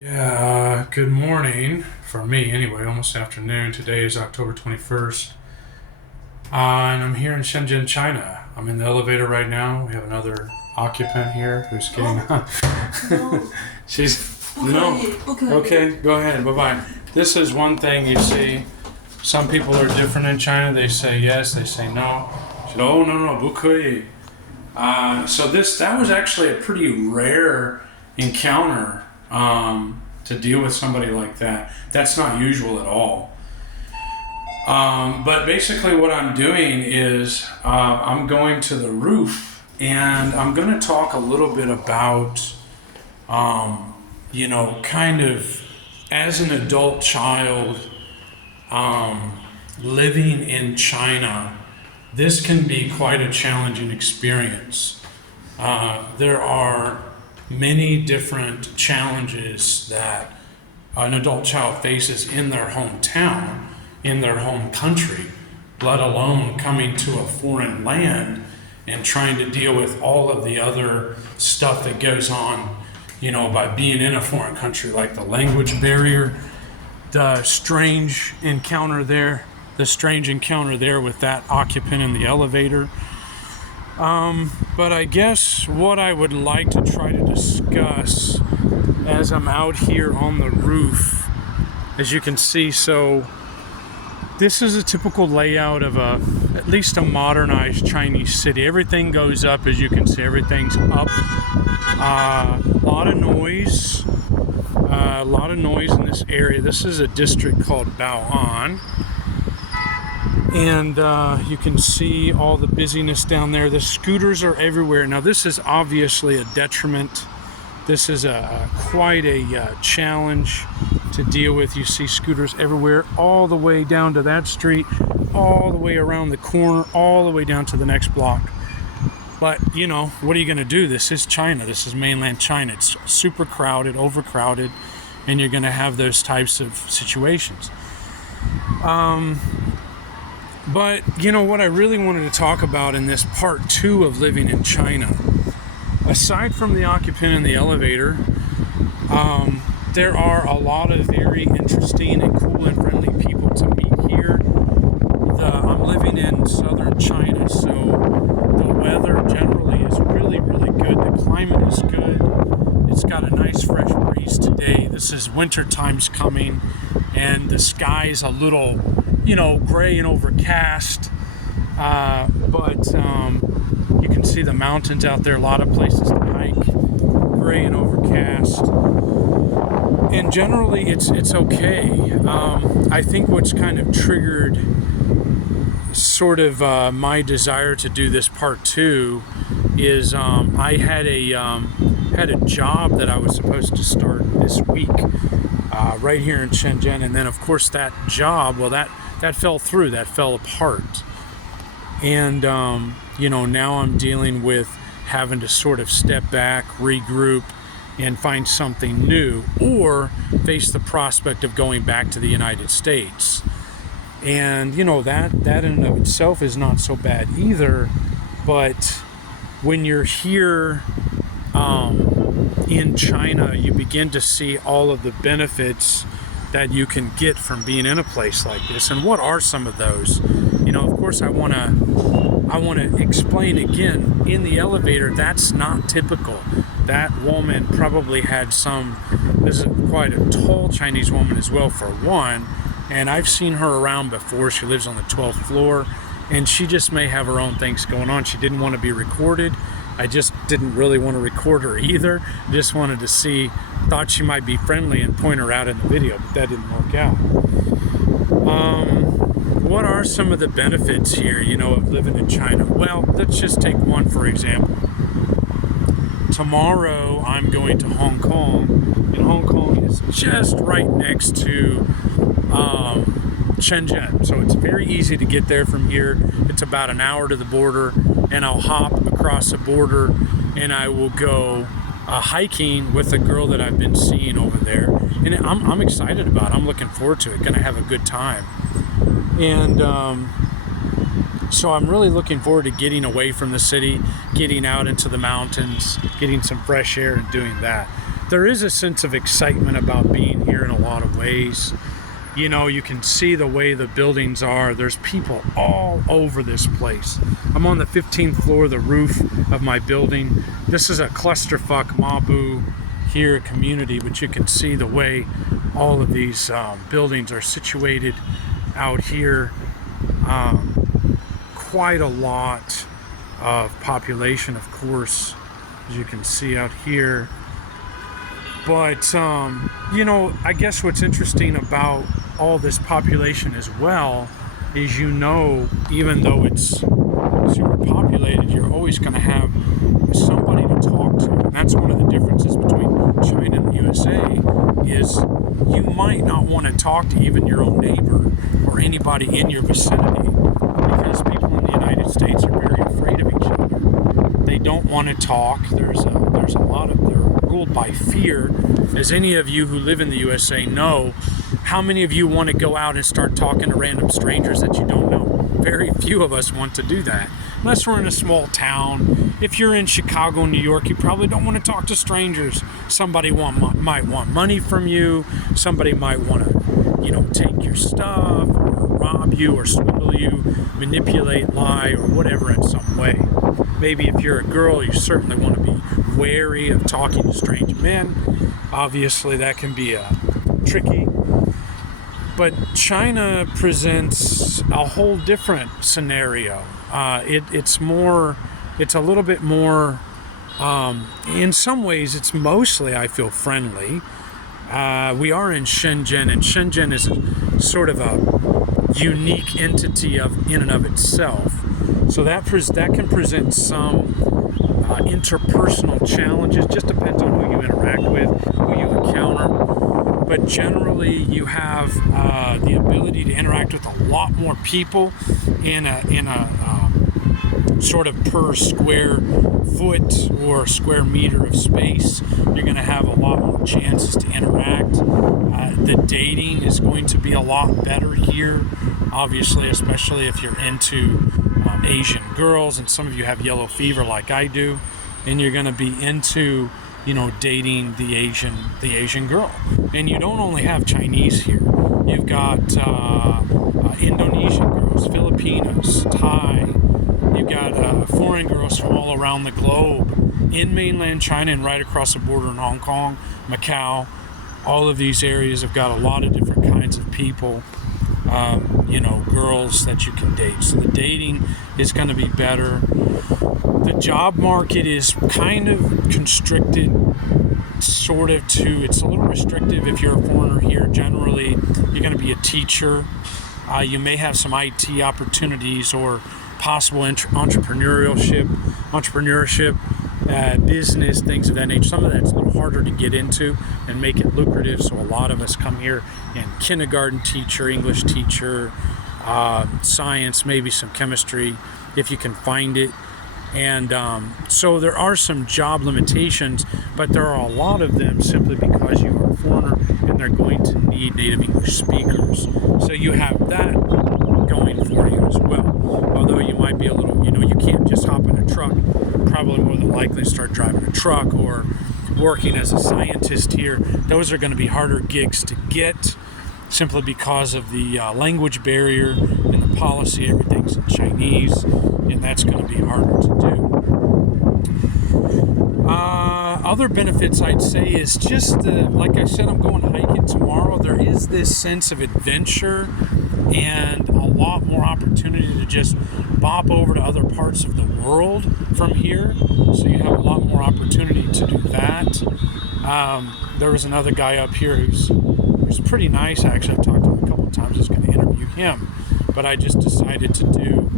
Good morning for me anyway, almost afternoon. Today is October 21st, and I'm here in Shenzhen, China. I'm in the elevator right now. We have another occupant here who's getting on. No, She's, 不可 no, 以，不可以。 okay, go ahead, bye bye. This is one thing you see. Some people are different in China. They say yes, they say no. She said, oh, no, 不可以. So that was actually a pretty rare encounter to deal with somebody like that. That's not usual at all. But basically what I'm doing is I'm going to the roof and I'm going to talk a little bit about, kind of as an adult child living in China. This can be quite a challenging experience. There are many different challenges that an adult child faces in their hometown, in their home country, let alone coming to a foreign land and trying to deal with all of the other stuff that goes on, by being in a foreign country, like the language barrier, the strange encounter there with that occupant in the elevator. But I guess what I would like to try to discuss as I'm out here on the roof, as you can see, so this is a typical layout of at least a modernized Chinese city. Everything goes up, as you can see, everything's up. A lot of noise in this area. This is a district called Bao'an. And you can see all the busyness down there. The scooters are everywhere. Now, this is obviously a detriment. This is quite a challenge to deal with. You see scooters everywhere, all the way down to that street, all the way around the corner, all the way down to the next block. But, what are you going to do? This is China. This is mainland China. It's super crowded, overcrowded, and you're going to have those types of situations. But, what I really wanted to talk about in this part 2 of living in China, aside from the occupant in the elevator, there are a lot of very interesting and cool and friendly people to meet here. I'm living in southern China, so the weather generally is really, really good. The climate is good. It's got a nice fresh breeze today. This is winter time's coming, and the sky is a little gray and overcast, but you can see the mountains out there, a lot of places to hike, gray and overcast, and generally it's okay. I think what's kind of triggered sort of my desire to do this part 2 is I had a job that I was supposed to start this week right here in Shenzhen, and then of course that job, that fell through, that fell apart. And, now I'm dealing with having to sort of step back, regroup, and find something new, or face the prospect of going back to the United States. And, that in and of itself is not so bad either. But when you're here in China, you begin to see all of the benefits that you can get from being in a place like this. And what are some of those? Of course, I want to explain again, in the elevator, that's not typical. That woman probably had this is quite a tall Chinese woman as well, for one, and I've seen her around before. She lives on the 12th floor, and she just may have her own things going on. She didn't want to be recorded. I just didn't really want to record her either. Just wanted to thought she might be friendly and point her out in the video, but that didn't work out. What are some of the benefits here, of living in China? Well, let's just take one for example. Tomorrow I'm going to Hong Kong, and Hong Kong is just right next to Shenzhen, so it's very easy to get there from here. It's about an hour to the border, and I'll hop across the border and I will go hiking with a girl that I've been seeing over there, and I'm excited about it. I'm looking forward to it. Gonna have a good time, and so I'm really looking forward to getting away from the city, getting out into the mountains, getting some fresh air, and doing that. there is a sense of excitement about being here in a lot of ways. You know, you can see the way the buildings are. There's people all over this place. I'm on the 15th floor of the roof of my building. This is a clusterfuck Mabu here community, but you can see the way all of these buildings are situated out here. Quite a lot of population, of course, as you can see out here. But, you know, I guess what's interesting about all this population as well is, you know, even though it's super populated, you're always going to have somebody to talk to. And that's one of the differences between China and the USA is you might not want to talk to even your own neighbor or anybody in your vicinity, because people in the United States are very afraid of each other. They don't want to talk. There's a lot of, they're ruled by fear. As any of you who live in the USA know, how many of you want to go out and start talking to random strangers that you don't know? Very few of us want to do that, unless we're in a small town. If you're in Chicago, New York, you probably don't want to talk to strangers. Somebody might want money from you. Somebody might want to, you know, take your stuff or rob you or swindle you, manipulate, lie, or whatever in some way. Maybe if you're a girl, you certainly want to be wary of talking to strange men. Obviously, that can be tricky. But China presents a whole different scenario. It's a little bit more, in some ways, it's mostly, I feel, friendly. We are in Shenzhen, and Shenzhen is sort of a unique entity in and of itself. So that can present some interpersonal challenges. Just depends on who you interact with, who you encounter. But generally, you have the ability to interact with a lot more people in a sort of per square foot or square meter of space. You're going to have a lot more chances to interact. The dating is going to be a lot better here, obviously, especially if you're into Asian girls, and some of you have yellow fever like I do, and you're going to be into, you know, dating the Asian girl. And you don't only have Chinese here. You've got Indonesian girls, Filipinos, Thai. You've got foreign girls from all around the globe in mainland China and right across the border in Hong Kong, Macau. All of these areas have got a lot of different kinds of people, you know, girls that you can date. So the dating is going to be better. The job market is kind of constricted, sort of, to, it's a little restrictive if you're a foreigner here. Generally, you're going to be a teacher. You may have some IT opportunities or possible entrepreneurship, business, things of that nature. Some of that's a little harder to get into and make it lucrative. So a lot of us come here in kindergarten teacher, English teacher, science, maybe some chemistry, if you can find it. And so there are some job limitations, but there are a lot of them simply because you are a foreigner and they're going to need native English speakers. So you have that going for you as well. Although you might be a little, you know, you can't just hop in a truck, probably more than likely start driving a truck or working as a scientist here. Those are going to be harder gigs to get simply because of the language barrier and the policy. Everything's in Chinese, and that's going to be harder to do. Other benefits I'd say is just, like I said, I'm going hiking tomorrow. There is this sense of adventure and a lot more opportunity to just bop over to other parts of the world from here. So you have a lot more opportunity to do that. There was another guy up here who's pretty nice, actually. I've talked to him a couple of times. I was going to interview him, but I just decided to do,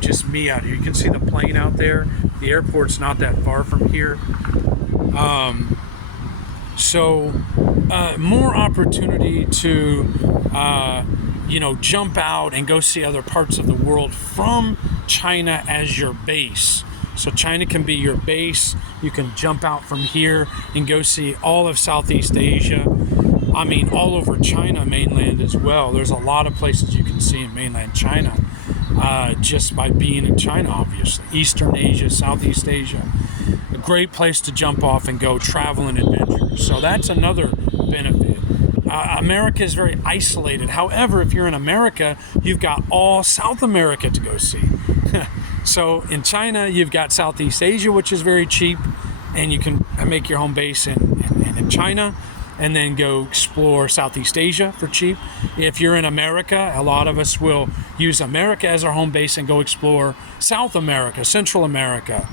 just me out here. You can see the plane out there. The airport's not that far from here. So more opportunity to, jump out and go see other parts of the world from China as your base. So China can be your base. You can jump out from here and go see all of Southeast Asia. I mean, all over China mainland as well. There's a lot of places you can see in mainland China just by being in China, obviously. Eastern Asia, Southeast Asia. a great place to jump off and go travel and adventure. So that's another benefit. America is very isolated. However, if you're in America, you've got all South America to go see. So in China, you've got Southeast Asia, which is very cheap, and you can make your home base in China, and then go explore Southeast Asia for cheap. If you're in America, a lot of us will use America as our home base and go explore South America, Central America,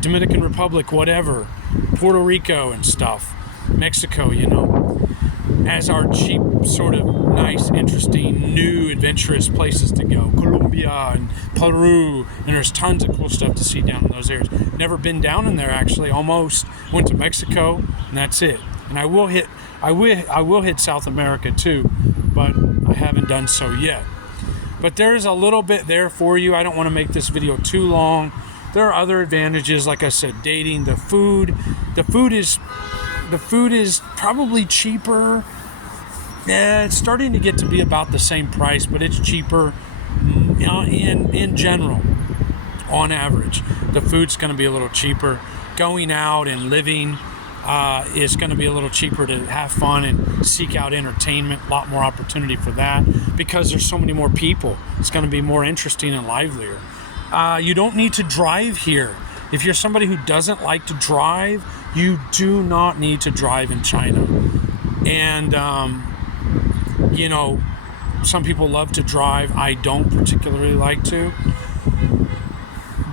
Dominican Republic, whatever, Puerto Rico and stuff, Mexico, as our cheap, sort of nice, interesting, new, adventurous places to go. Colombia and Peru, and there's tons of cool stuff to see down in those areas. Never been down in there, actually. Almost went to Mexico, and that's it. And I will hit South America too, but I haven't done so yet. But there's a little bit there for you. I don't want to make this video too long. There are other advantages, like I said, dating, the food. The food is probably cheaper. Yeah, it's starting to get to be about the same price, but it's cheaper in general, on average. The food's going to be a little cheaper. Going out and living is going to be a little cheaper to have fun and seek out entertainment. A lot more opportunity for that because there's so many more people. It's going to be more interesting and livelier. You don't need to drive here. If you're somebody who doesn't like to drive, you do not need to drive in China. And, some people love to drive. I don't particularly like to.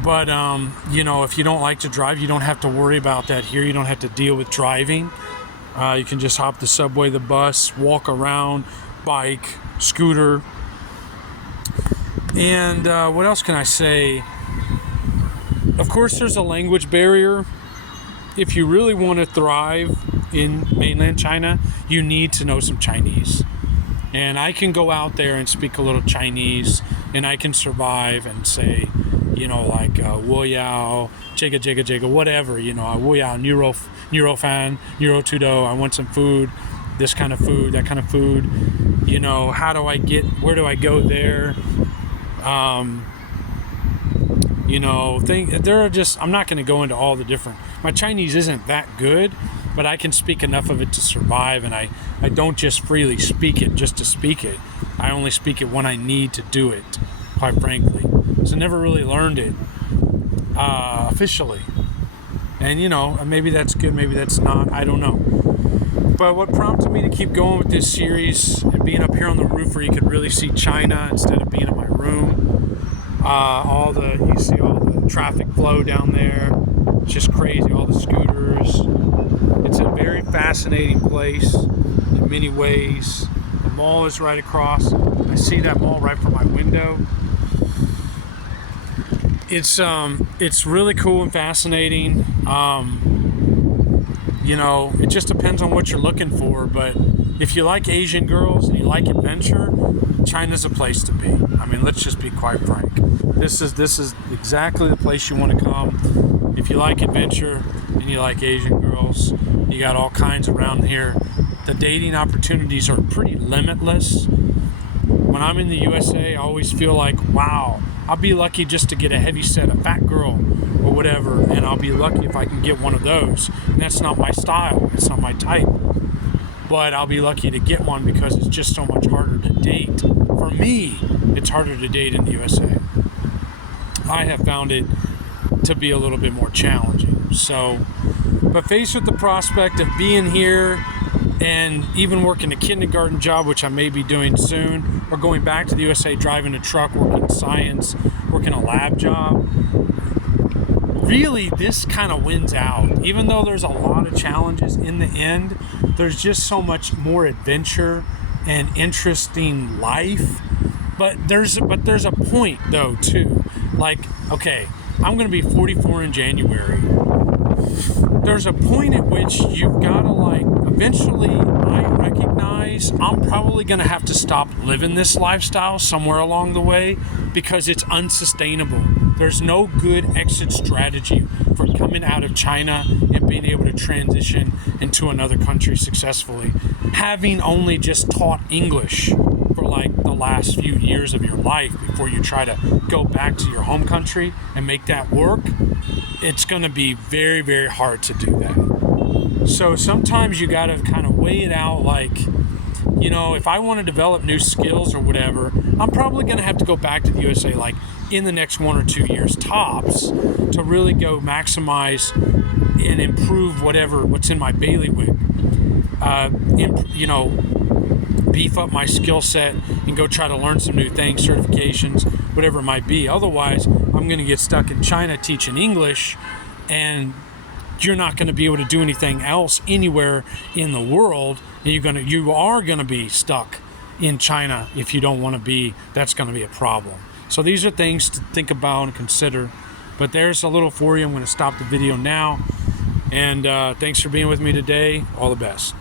But, if you don't like to drive, you don't have to worry about that here. You don't have to deal with driving. You can just hop the subway, the bus, walk around, bike, scooter. And what else can I say? Of course, there's a language barrier. If you really want to thrive in mainland China, you need to know some Chinese. And I can go out there and speak a little Chinese, and I can survive and say, wo yao, jega jega jega, whatever, wo yao, neuro fan, neuro tudo, I want some food, this kind of food, that kind of food, where do I go there? I'm not going to go into all the different, my Chinese isn't that good, but I can speak enough of it to survive, and I don't just freely speak it just to speak it. I only speak it when I need to do it, quite frankly. So I never really learned it officially. And, maybe that's good, maybe that's not, I don't know. But what prompted me to keep going with this series and being up here on the roof where you could really see China instead of being in my room, you see all the traffic flow down there. It's just crazy, all the scooters. It's a very fascinating place in many ways. The mall is right across. I see that mall right from my window. It's really cool and fascinating. It just depends on what you're looking for, but if you like Asian girls and you like adventure, China's a place to be. I mean, let's just be quite frank. This is exactly the place you want to come. If you like adventure and you like Asian girls, you got all kinds around here. The dating opportunities are pretty limitless. When I'm in the USA, I always feel like, wow, I'll be lucky just to get a heavy set, a fat girl or whatever, and I'll be lucky if I can get one of those. And that's not my style. It's not my type. But I'll be lucky to get one because it's just so much harder to date. For me, it's harder to date in the USA. I have found it to be a little bit more challenging. But faced with the prospect of being here and even working a kindergarten job, which I may be doing soon, or going back to the USA, driving a truck, working science, working a lab job, really this kind of wins out. Even though there's a lot of challenges in the end, there's just so much more adventure and interesting life. But there's a point though too. Like, okay, I'm gonna be 44 in January. There's a point at which you've gotta eventually I recognize I'm probably gonna have to stop living this lifestyle somewhere along the way because it's unsustainable. There's no good exit strategy for coming out of China and being able to transition into another country successfully. Having only just taught English for the last few years of your life before you try to go back to your home country and make that work, it's going to be very, very hard to do that. So sometimes you got to kind of weigh it out, like, you know, if I want to develop new skills or whatever, I'm probably going to have to go back to the USA like in the next 1 or 2 years tops to really go maximize and improve what's in my bailiwick. You know, beef up my skill set and go try to learn some new things, certifications, whatever it might be. Otherwise, I'm going to get stuck in China teaching English, and you're not going to be able to do anything else anywhere in the world. And you are going to be stuck in China if you don't want to be. That's going to be a problem. So these are things to think about and consider. But there's a little for you. I'm going to stop the video now. And thanks for being with me today. All the best.